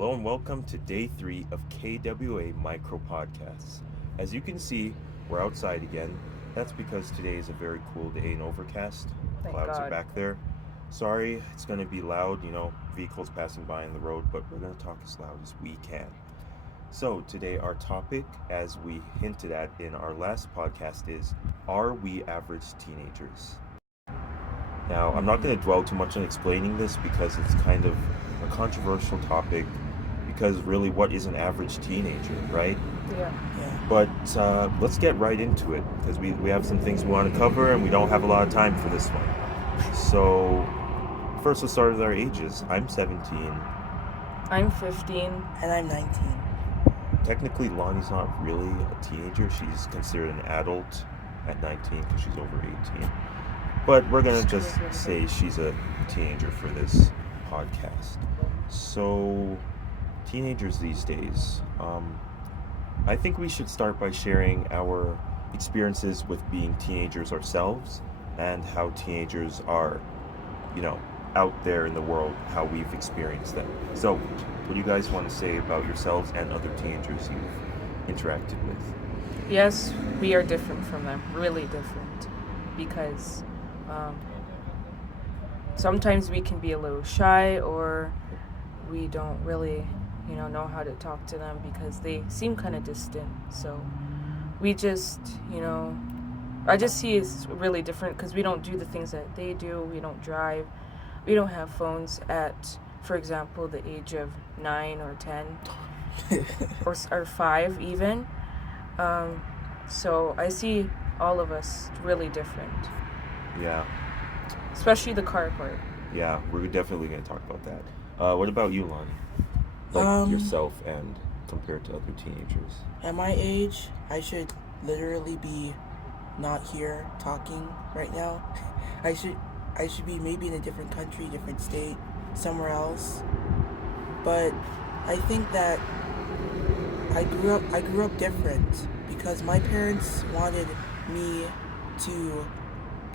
Hello and welcome to day 3 of KWA Micro Podcasts. As you can see, we're outside again. That's because today is a very cool day and overcast. Thank Clouds are God. back there. Sorry, it's going to be loud, vehicles passing by on the road, but we're going to talk as loud as we can. So, today our topic, as we hinted at in our last podcast, is Are we average teenagers? Now, I'm not going to dwell too much on explaining this because it's kind of a controversial topic. Because really, what is an average teenager, right? Yeah. Yeah. But let's get right into it because we have some things we want to cover and we don't have a lot of time for this one. So, first, let's start with our ages. I'm 17. I'm 15. And I'm 19. Technically, Lonnie's not really a teenager. She's considered an adult at 19 because she's over 18. But we're going to just say she's a teenager for this podcast. So, teenagers these days, I think we should start by sharing our experiences with being teenagers ourselves and how teenagers are, out there in the world, how we've experienced them. So, what do you guys want to say about yourselves and other teenagers you've interacted with? Yes, we are different from them. Really different. Because sometimes we can be a little shy or we don't really, know how to talk to them because they seem kind of distant. So we just, I just see it's really different because we don't do the things that they do. We don't drive. We don't have phones at, for example, the age of 9 or 10 or 5 even. So I see all of us really different. Yeah. Especially the car part. Yeah, we're definitely going to talk about that. What about you, Lonnie? Yourself and compared to other teenagers. At my age, I should literally be not here talking right now. I should be maybe in a different country, different state, somewhere else. But I think that I grew up different because my parents wanted me to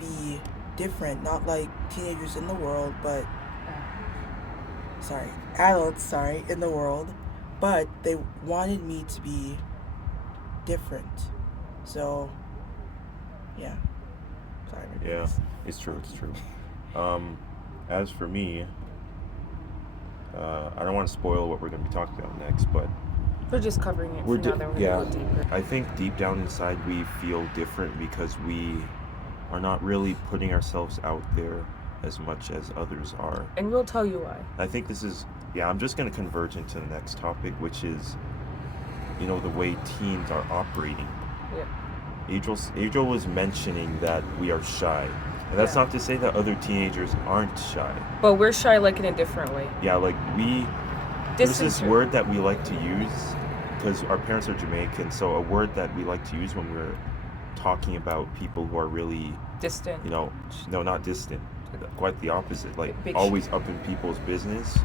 be different, not like teenagers in the world, but adults, in the world, but they wanted me to be different. So, yeah. Sorry. Yeah, it's true. As for me, I don't want to spoil what we're going to be talking about next, but We're just covering it for now, then we're going to go deeper. I think deep down inside we feel different because we are not really putting ourselves out there as much as others are. And we'll tell you why. I think this is, I'm just going to converge into the next topic, which is, the way teens are operating. Yeah. Adriel was mentioning that we are shy. And that's not to say that other teenagers aren't shy. But we're shy like in a different way. Yeah, like there's this word that we like to use because our parents are Jamaican, so a word that we like to use when we're talking about people who are really distant. No, not distant. Quite the opposite. Like Big always up in people's business.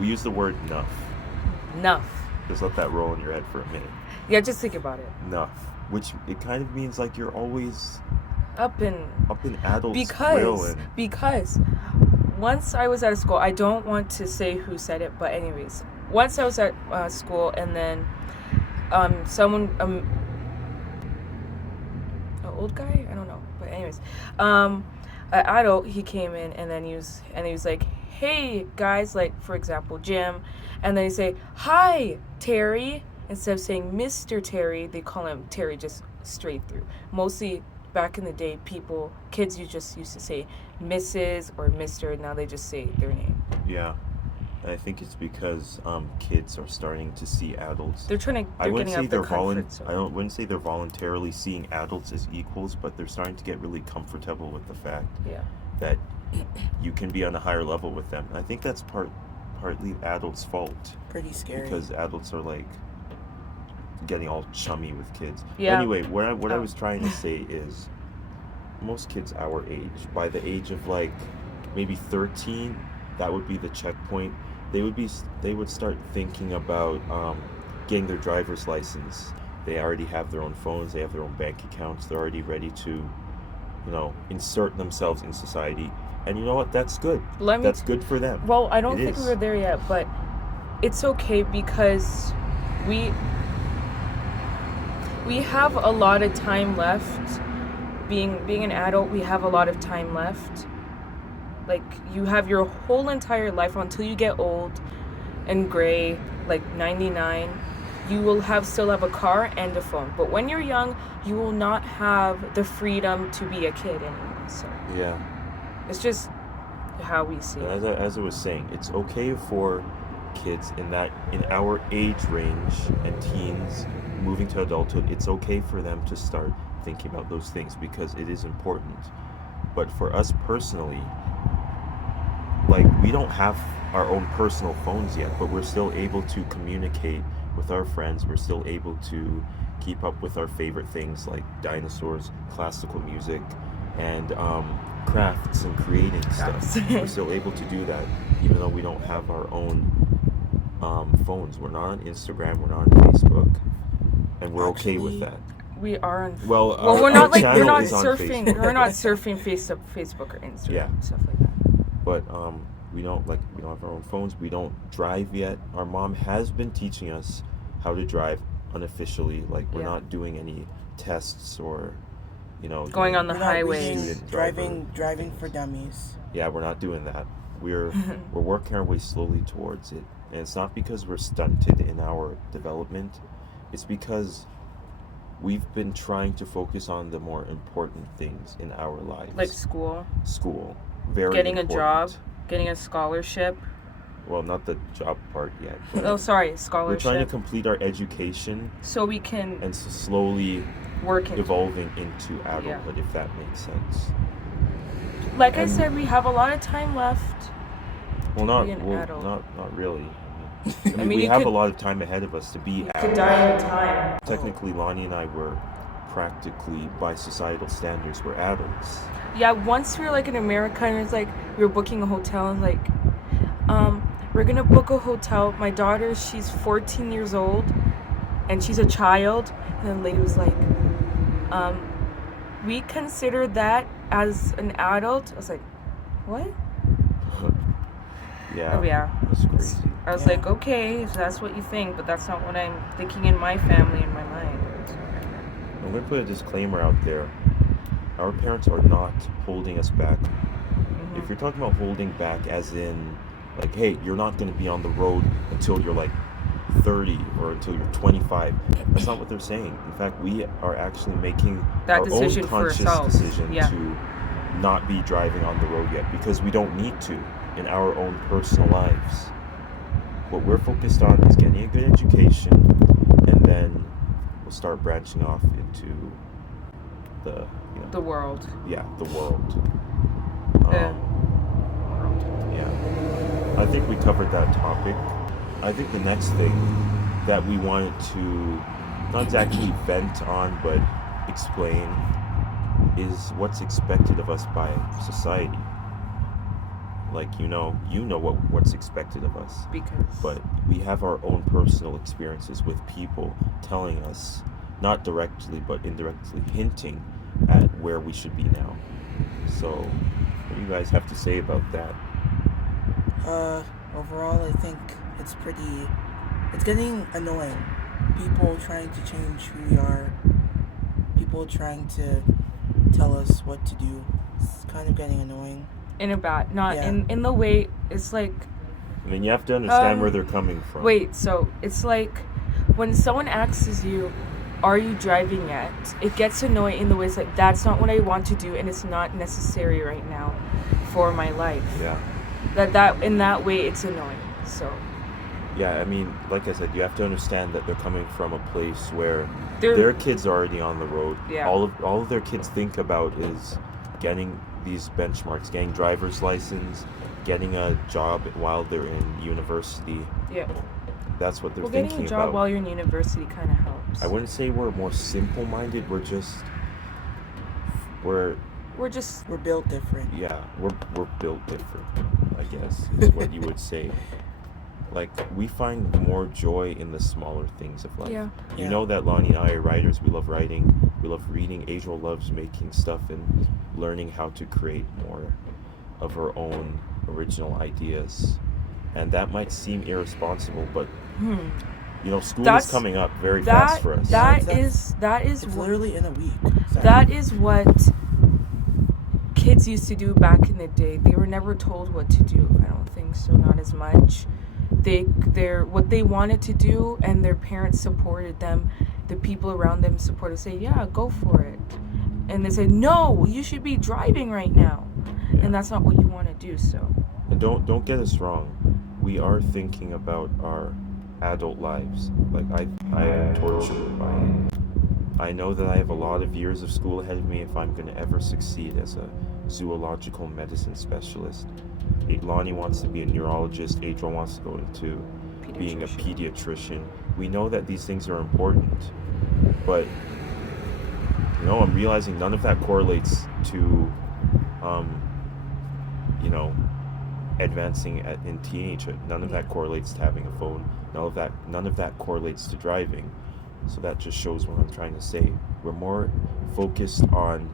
We use the word nuff. Nuff. Just let that roll in your head for a minute. Yeah, just think about it. Nuff, which it kind of means like you're always up in adults' grill. Because once I was at a school, I don't want to say who said it, but anyways, once I was at school, and then someone an old guy, I don't know, but anyways, an adult, he came in and then he was like, hey guys, like for example Jim, and then he say, hi Terry, instead of saying Mr. Terry, they call him Terry just straight through. Mostly back in the day, kids just used to say Mrs. or Mr. Now they just say their name. Yeah, and I think it's because kids are starting to see adults. They're getting out of their comfort zone. I wouldn't say they're voluntarily seeing adults as equals, but they're starting to get really comfortable with the fact that you can be on a higher level with them. And I think that's partly adults' fault. Pretty scary. Because adults are like getting all chummy with kids. Yeah. Anyway, what I was trying to say is most kids our age, by the age of like maybe 13, that would be the checkpoint. They would start thinking about getting their driver's license. They already have their own phones, they have their own bank accounts, they're already ready to, insert themselves in society. And you know what? That's good. That's good for them. Well, I don't think we were there yet, but it's okay because we have a lot of time left. Being an adult, we have a lot of time left. Like, you have your whole entire life until you get old and gray, like 99. You will still have a car and a phone. But when you're young, you will not have the freedom to be a kid anymore. So Yeah. it's just how we see it. As I was saying, it's okay for kids in our age range and teens moving to adulthood. It's okay for them to start thinking about those things because it is important. But for us personally, like, we don't have our own personal phones yet, but we're still able to communicate with our friends. We're still able to keep up with our favorite things like dinosaurs, classical music, and crafts and creating stuff. We're still able to do that even though we don't have our own phones. We're not on Instagram, we're not on Facebook, and we're okay with that. We are on. Well, we're not like channel we're not is on surfing. Facebook. We're not surfing Facebook or Instagram. Yeah. Stuff like that. But we don't have our own phones. We don't drive yet. Our mom has been teaching us how to drive unofficially. Like, we're not doing any tests or, Going on the We're not highways. reading driving for dummies. Yeah, we're not doing that. We're working our way slowly towards it. And it's not because we're stunted in our development. It's because we've been trying to focus on the more important things in our lives. Like school. Very Getting important. a job. Getting a scholarship. Well, not the job part yet. Oh, sorry, We're scholarship. trying to complete our education so we can and slowly work into. evolving into adulthood, if that makes sense. Like I said, we have a lot of time left. Well, to not be an adult. not really. I mean, mean, we you have could- a lot of time ahead of us to be You could adults. die in time. Technically, Lonnie and I were practically, by societal standards, we're adults. Yeah, once we were like in America and it's like we were booking a hotel and like, we're gonna book a hotel. My daughter, she's 14 years old and she's a child. And then the lady was like, we consider that as an adult. I was like, what? Yeah. Oh yeah. That's crazy. I was Yeah. like, okay, if that's what you think, but that's not what I'm thinking in my family, in my mind. I'm going to put a disclaimer out there. Our parents are not holding us back. If you're talking about holding back as in, like, hey, you're not going to be on the road until you're like 30 or until you're 25, that's not what they're saying. In fact, we are actually making That our decision own for conscious ourselves. decision Yeah. to not be driving on the road yet because we don't need to in our own personal lives. What we're focused on is getting a good education, and then we'll start branching off into the world. the world. Yeah. Yeah. I think we covered that topic. I think the next thing that we wanted to not exactly vent on but explain is what's expected of us by society. Like, what's expected of us. Because But we have our own personal experiences with people telling us, not directly but indirectly hinting at where we should be now. So, what do you guys have to say about that? Overall, I think it's getting annoying. People trying to change who we are. People trying to tell us what to do. It's kind of getting annoying. in a bad, not Yeah. in the way, it's like, I mean, you have to understand where Um, they're coming from. wait, so it's like when someone asks you, are you driving yet? It gets annoying in the ways like, that's not what I want to do and it's not necessary right now for my life. Yeah. That in that way it's annoying. So Yeah, I mean, like I said, you have to understand that they're coming from a place where They're- their kids are already on the road. Yeah. All of their kids think about is getting these benchmarks, getting driver's license, getting a job while they're in university. yeah. That's what they're Well, thinking getting a job about. while you're in university kind of helps. I wouldn't say we're more simple-minded. We're just We're built different. yeah, we're built different, I guess, is what you would say. Like, we find more joy in the smaller things of life. Yeah. You Yeah. know that Lonnie and I are writers. We love writing. We love reading. Angel loves making stuff and learning how to create more of her own original ideas. and that might seem irresponsible, but Hmm. school That's- is coming up very That fast for us. that That's- is It's what literally in a week. Sorry. that is what kids used to do back in the day. They were never told what to do. I don't think so, not as much. They're what they wanted to do, and their parents supported them. The people around them supported, say, yeah, go for it. And they said, no, you should be driving right now. And that's not what you want to do, so. And don't get us wrong. We are thinking about our adult lives. Like I am tortured by it. I know that I have a lot of years of school ahead of me if I'm going to ever succeed as a zoological medicine specialist. Lonnie wants to be a neurologist. Adriel wants to go into being a pediatrician. We know that these things are important, but I'm realizing none of that correlates to advancing in teenagehood. None of that correlates to having a phone. None of that correlates to driving. So that just shows what I'm trying to say. We're more focused on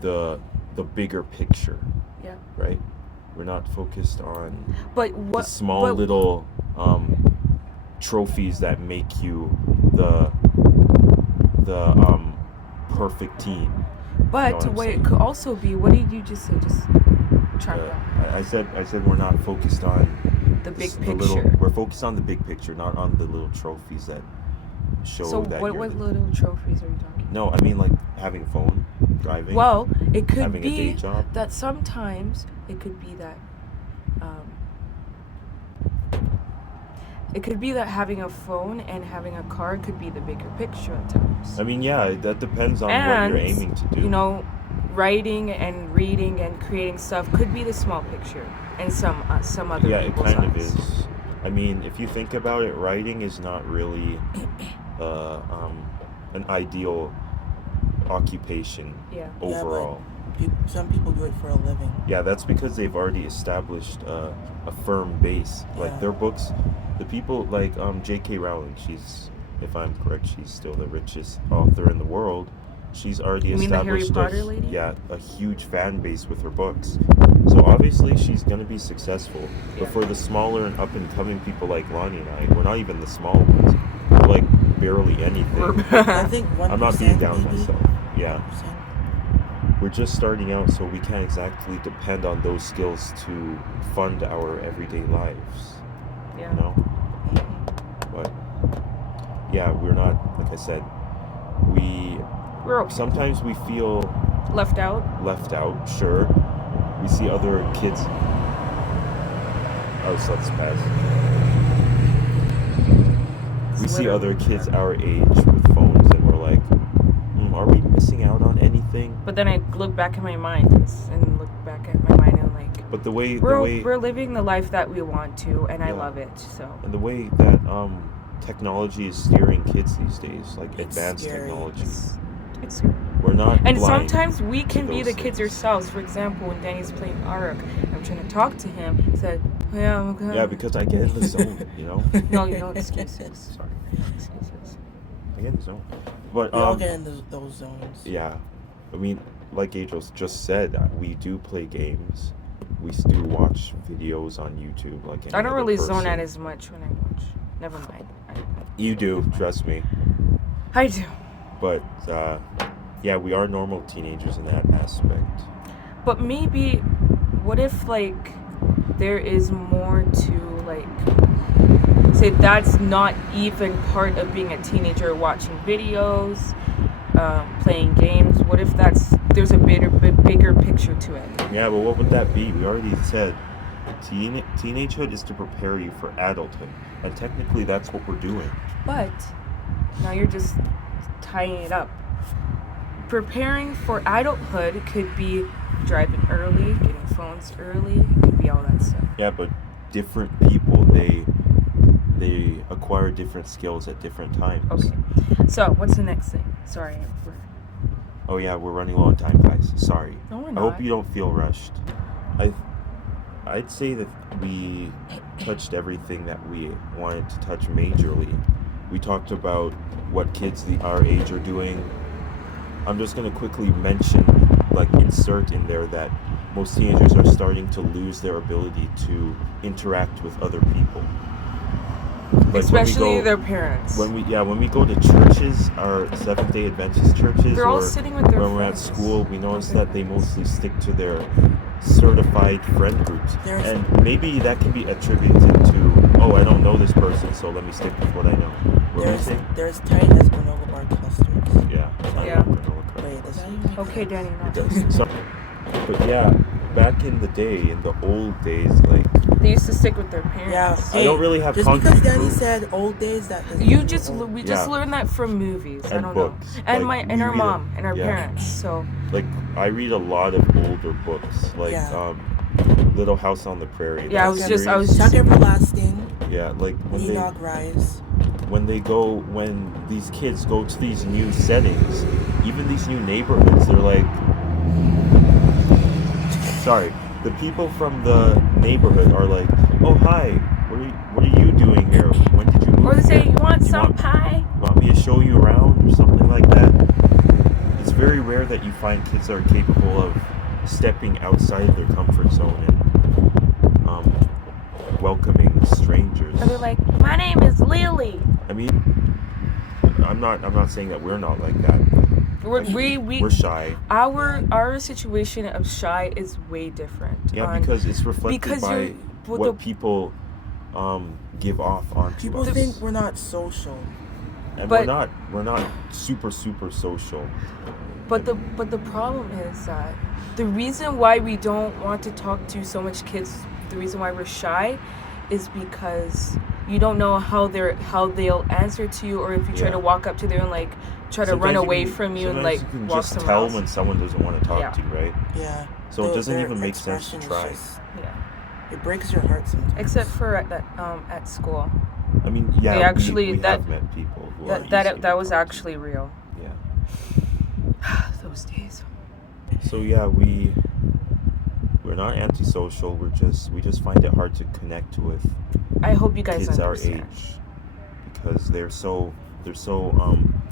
the bigger picture. Yeah. Right? We're not focused on But what the small little trophies that make you the perfect teen. But what it could also be, what did you just say? Just try it out. I said we're not focused on The big picture. We're focused on the big picture, not on the little trophies that show So that what little trophies are you talking? No, I mean like having a phone, driving. Well, it could having a be day job. that sometimes it could be that having a phone and having a car could be the bigger picture at times. I mean, yeah, that depends on what you're aiming to do. Writing and reading and creating stuff could be the small picture, and some other Yeah, it people's kind of eyes. is. I mean, if you think about it, writing is not really an ideal occupation overall. Some people do it for a living. Yeah, that's because they've already established a firm base. Like their books, the people like J.K. Rowling, if I'm correct, she's still the richest author in the world. She's already established the Harry Potter lady? Yeah, a huge fan base with her books. So obviously she's gonna be successful. But for the smaller and up and coming people like Lonnie and I, we're not even the small ones. We're like barely anything. I think 1%. I'm not being down maybe. myself. Yeah. 1%. We're just starting out, so we can't exactly depend on those skills to fund our everyday lives. Yeah. You know? But yeah, we're not, like I said, We're okay. sometimes we feel Left out. sure. We see other kids. Oh, so let's pass. We see other kids our age with phones, and we're like, are we missing out on anything? But then I look back at my mind and look back at my mind and like. But the way We're living the life that we want to, and I Yeah. love it. So. and the way that technology is steering kids these days, like It's advanced scary. technology, It's we're not. And blind sometimes we can to be the those kids things. ourselves. For example, when Danny's playing Ark, I'm trying to talk to him. He said, "Yeah, I'm okay." Yeah, because I get in the zone, No excuses. Sorry, No excuses. I get in the zone. But We all get in those zones. yeah, I mean, like Adriel just said, we do play games. We do watch videos on YouTube. Like any I don't other really person. zone out as much when I watch. Never mind. You do, trust me. I do. But yeah, we are normal teenagers in that aspect. But maybe, what if like there is more to like say that's not even part of being a teenager, watching videos, playing games. What if there's a bigger picture to it? Yeah, but what would that be? We already said teenagehood is to prepare you for adulthood, and technically that's what we're doing. But now you're just tying it up. Preparing for adulthood could be driving early, getting phones early, it could be all that stuff. Yeah, but different people, they acquire different skills at different times. Okay. So, what's the next thing? Sorry. Oh yeah, we're running low on time, guys. Sorry. No, we're I not. hope you don't feel rushed. I'd say that we touched everything that we wanted to touch majorly. We talked about what kids our age are doing. I'm just going to quickly mention, like insert in there that most teenagers are starting to lose their ability to interact with other people. Like Especially their parents. When we go to churches, our Seventh-day Adventist churches, They're all or sitting with their when we're at friends. school, we notice that they mostly stick to their certified friend groups. And maybe that can be attributed to, oh, I don't know this person, so let me stick with what I know. What were you saying? There's tight as granola bar clusters. Yeah. Yeah. Wait, does that even Okay, Danny, not. So, but yeah, back in the day, in the old days, like, They used to stick with their Yeah. parents. I don't really have Just concrete because Danny proof. said old days, that doesn't You mean just we're old. we just Yeah. learned that from movies. I And don't books. know. And Like, and we our read mom it. and our Yeah. parents. So Like, I read a lot of older books, like Yeah. Little House on the Prairie. Yeah, that I was series. Chuck Everlasting, Yeah, like Enoch Rise. when these kids go to these new settings, even these new neighborhoods, they're like, sorry, the people from the neighborhood are like, oh hi, what are you doing here? When did you move? or they say, here? "You want some pie?" Want me to show you around or something like that? It's very rare that you find kids that are capable of stepping outside of their comfort zone and welcoming strangers. Or they're like, "My name is Lily." I mean, I'm not saying that we're not like that. We're shy. Our situation of shy is way different. Yeah, because it's reflected because by you're- well, what the- people give off onto People us. think we're not social. And but- we're not super social. But the problem is that the reason why we don't want to talk to so much kids, the reason why we're shy, is because you don't know how they'll answer to you, or if you try Yeah. to walk up to them and like try to Sometimes run you away can- from you and sometimes like you can walk just somewhere tell else. when someone doesn't want to talk Yeah. to you, right? Yeah. So it doesn't Their even make sense to expression is try. just- Yeah. It breaks your heart sometimes. Except for at school. I mean, yeah, They actually- we that- have met people who are easy That to was talk to. actually real. Yeah. Those days. So yeah, we're not antisocial. We just find it hard to connect with I hope you guys kids our understand. age because they're so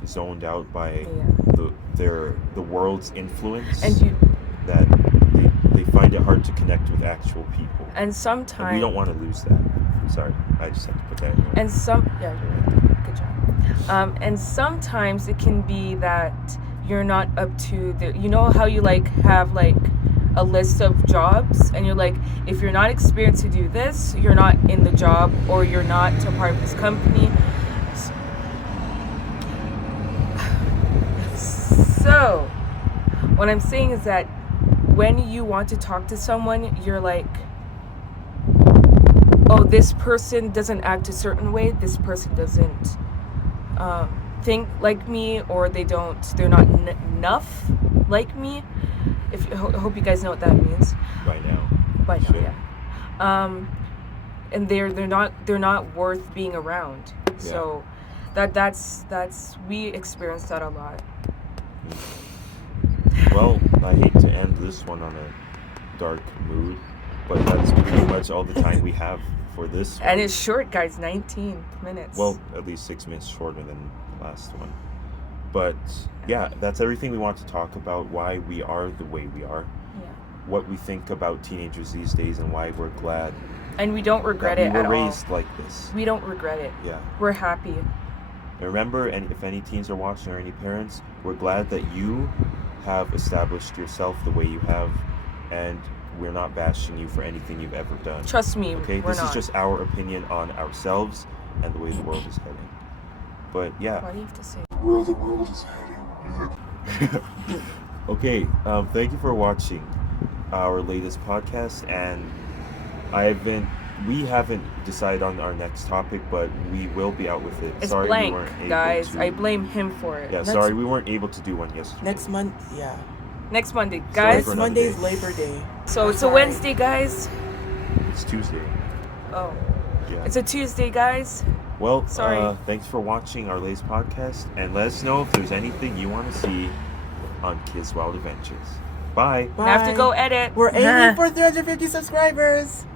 zoned out by Yeah. the world's influence And you that they find it hard to connect with actual people. and sometimes And we don't want to lose that. Sorry, I just have to put that in there. And you're right. Good job. And sometimes it can be that you're not up to you know how you like have like a list of jobs and you're like, if you're not experienced to do this, you're not in the job or you're not a part of this company. So what I'm saying is that when you want to talk to someone, you're like, oh, this person doesn't act a certain way, this person doesn't think like me, or they're not enough like me. I hope you guys know what that means By now. sure. Yeah. And they're not worth being around. Yeah. So that's we experience that a lot. Well, I hate to end this one on a dark mood, but that's pretty much all the time we have for this one. And it's short, guys, 19 minutes. Well, at least 6 minutes shorter than the last one. But yeah, that's everything we want to talk about, why we are the way we are, yeah. what we think about teenagers these days, and why we're glad And we don't regret that it we at were all. raised like this. We don't regret it. Yeah. We're happy. And remember, and if any teens are watching or any parents, we're glad that you have established yourself the way you have, and we're not bashing you for anything you've ever done. Trust me, Okay, we're this not. is just our opinion on ourselves and the way the world is heading. But yeah. Why do you have to say? Where the world is heading. Okay, thank you for watching our latest podcast, and we haven't decided on our next topic, but we will be out with it. It's Sorry blank, we weren't able guys. to. I blame him for it. Yeah, sorry we weren't able to do one yesterday. Next month, yeah. Next Monday, Sorry guys. for Next another Monday's day. Labor Day. So it's a Sorry. Wednesday, guys. It's Tuesday. Oh, Yeah. it's a Tuesday, guys. Well, Sorry. Thanks for watching our latest podcast, and let us know if there's anything you want to see on Kids Wild Adventures. Bye. I have to Bye. go edit. We're aiming for 350 subscribers.